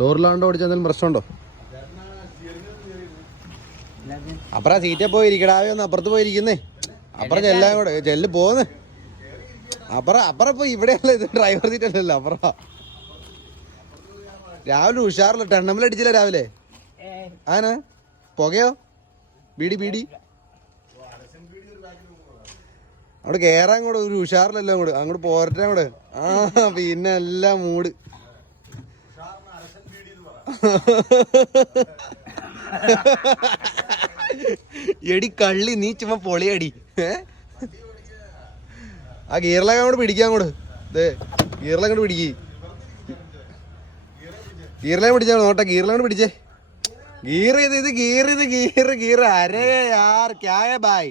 ഡോറിലാണ്ട് ഓടിച്ച എന്തെങ്കിലും പ്രശ്നമുണ്ടോ? അപ്പുറം സീറ്റേ പോയിരിക്കടാവേ, ഒന്ന് അപ്പുറത്ത് പോയിരിക്കുന്നേ. അപ്പുറം ചെല്ലാം കൂടെ ചെല്ല് പോന്ന്. അപ്പുറം ഇപ്പൊ ഇവിടെയല്ല, ഇത് ഡ്രൈവർ സീറ്റ് അല്ലല്ലോ. അപ്പുറം രാവിലെ ഉഷാറില്ല, ടെണ്ണമ്മലടിച്ചില്ല രാവിലെ. ആനാ പുകയോ? ബീഡി അവിടെ കേറാൻ കൂടെ ഒരു ഉഷാറിലല്ലോ. അങ്ങോട്ട് പോരട്ടെ അങ്ങോട്ട്. ആ പിന്നെ എല്ലാം മൂട്. എടി കള്ളി, നീ ചുമ്മാ പൊളിയടി. ആ ഗീറിലൊക്കെ അങ്ങോട്ട് പിടിക്കാൻ കൂടെ. ഗീറിലെ അങ്ങോട്ട് പിടിക്ക്. ഗീറിലെ പിടിച്ചാ നോട്ടെ. ഗീറിലെ അങ്ങോട്ട് പിടിച്ചേ. ഗീർ അരേ യാർ ക്യാ ഹൈ ഭായ്.